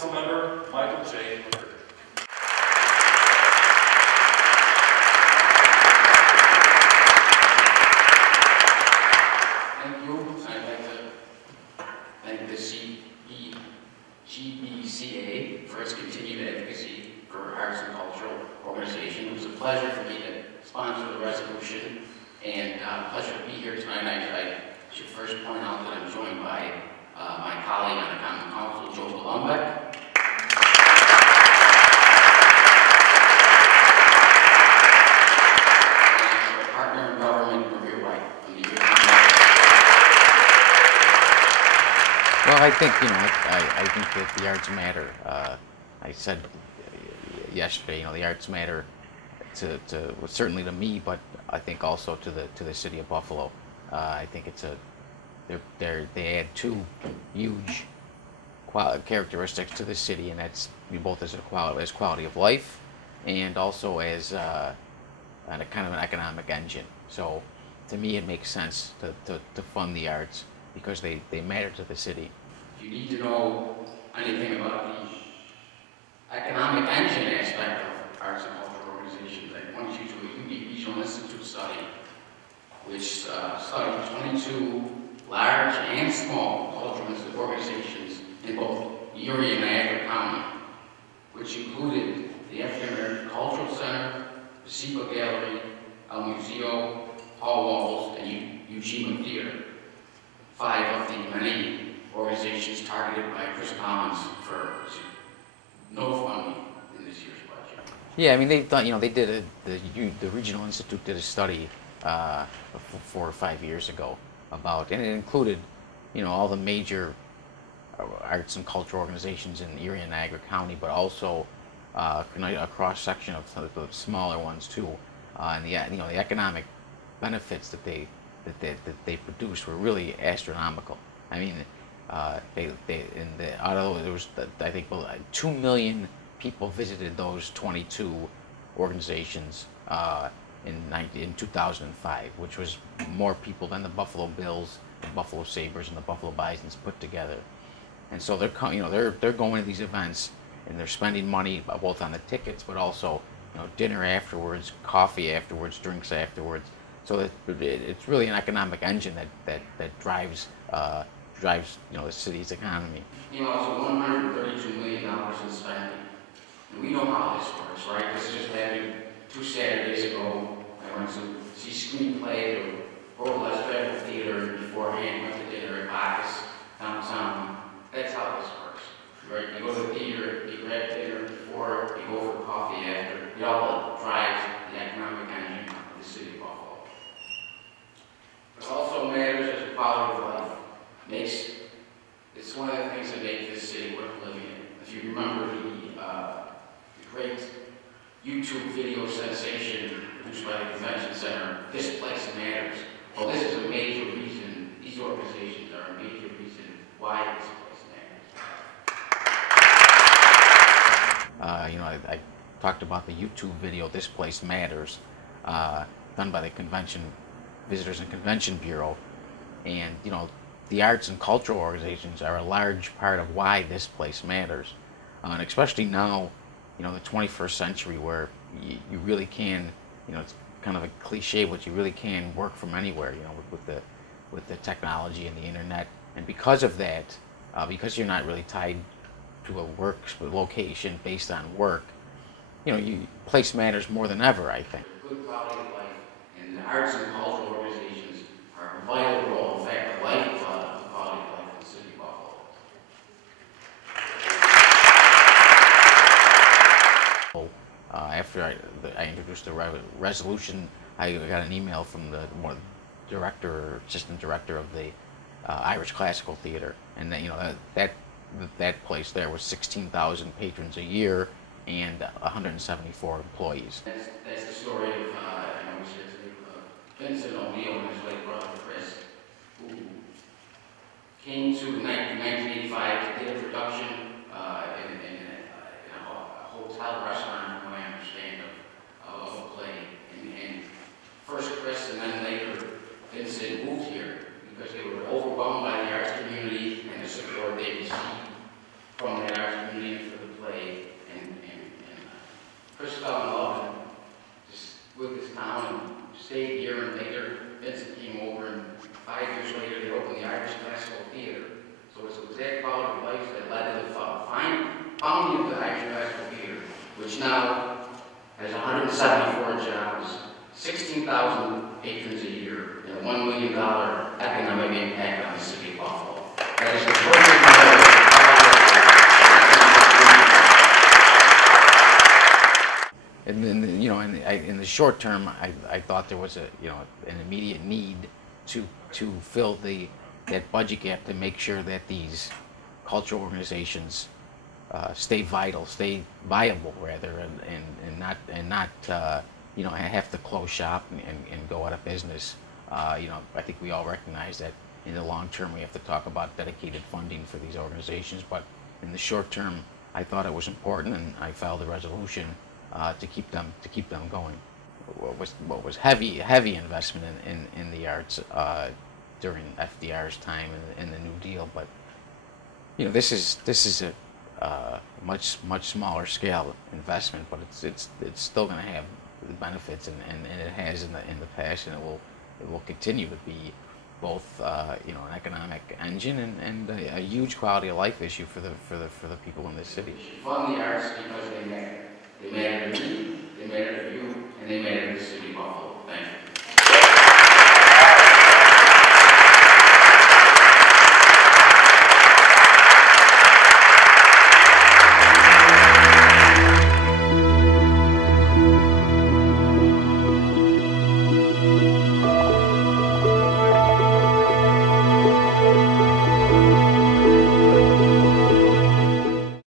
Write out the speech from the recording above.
Councilmember Michael J. LoCurto. Thank you. I'd like to thank the GBCA for its continued advocacy for arts and cultural organization. It was a pleasure for me to sponsor the resolution, and a pleasure to be here tonight. I should first point out that I'm joined by my colleague on the Common Council, Joe Lumbeck. Well, I think, I think that the arts matter. I said yesterday, the arts matter well, certainly to me, but I think also to the city of Buffalo. I think it's they add two huge characteristics to the city, and that's both as quality of life, and also as a kind of an economic engine. So, to me, it makes sense to fund the arts because they matter to the city. If you need to know anything about the economic engine aspect of arts and cultural organizations, I point you to a unique Regional Institute study, which studied 22 large and small cultural organizations in both Erie and Niagara County, which included the African American Cultural Center, the SEPA Gallery, El Museo, Paul Walls, and Eugene Theater, 5 of the many organizations targeted by Chris Collins for no funding in this year's budget. Yeah, I mean, they thought, they did the Regional Institute did a study 4 or 5 years ago about, and it included, all the major arts and cultural organizations in Erie and Niagara County, but also a cross section of some of the smaller ones too, and the economic benefits that they produced were really astronomical. I mean, there was, I think, 2 million people visited those 22 organizations in 2005, which was more people than the Buffalo Bills, the Buffalo Sabres, and the Buffalo Bisons put together. And so they're going to these events, and they're spending money both on the tickets, but also dinner afterwards, coffee afterwards, drinks afterwards. So it's really an economic engine that drives the city's economy. It's $132 million in spending. And we know how this works, right? This just happened 2 Saturdays ago. I went to see screenplay or Burlesque Federal Theater beforehand, went to dinner at Bacchus downtown. That's how this works, right? You go to the theater, you grab dinner before, you go for coffee after. It all drives the economic engine of the city of Buffalo. It also matters as a quality of life. It's one of the things that make this city worth living in. If you remember the great YouTube video sensation produced by the Convention Center, "This Place Matters." Well, this is a major reason, these organizations are a major reason why this place matters. I talked about the YouTube video, "This Place Matters," done by the Visitors and Convention Bureau, and the arts and cultural organizations are a large part of why this place matters, and especially now, the 21st century, where you really can, it's kind of a cliche, but you really can work from anywhere, with the technology and the internet, and because of that, because you're not really tied to a work location based on work, place matters more than ever, I think. Good quality of life, and the arts and cultural organizations are a vital role, in fact, the lifeblood of the quality of life in the city of Buffalo. After I introduced the resolution, I got an email from the assistant director of the Irish Classical Theater, and that place there was 16,000 patrons a year and 174 employees. That's the story of Vincent O'Neill and his late brother Chris, who came to 1985 to get a production in a hotel restaurant, from what I understand, of a play. And first Chris and then later Vincent moved here because they were overwhelmed by the arts community and the support they received from that arts community. economic impact on the city of Buffalo. That is the perfect model. And then, you know, in the short term, I thought there was an immediate need to fill that budget gap, to make sure that these cultural organizations stay viable rather, and not you know, have to close shop and go out of business. You know, I think we all recognize that in the long term we have to talk about dedicated funding for these organizations, but in the short term, I thought it was important, and I filed a resolution to keep them going. What was heavy investment in the arts during FDR's time in the New Deal, but you know, this is a much smaller scale investment, but it's still going to have the benefits, and it has in the past, and it will continue to be both you know, an economic engine and a huge quality of life issue for the people in this city. Fund the arts because they matter. They matter to me, they matter to you, and they matter to the city of Buffalo.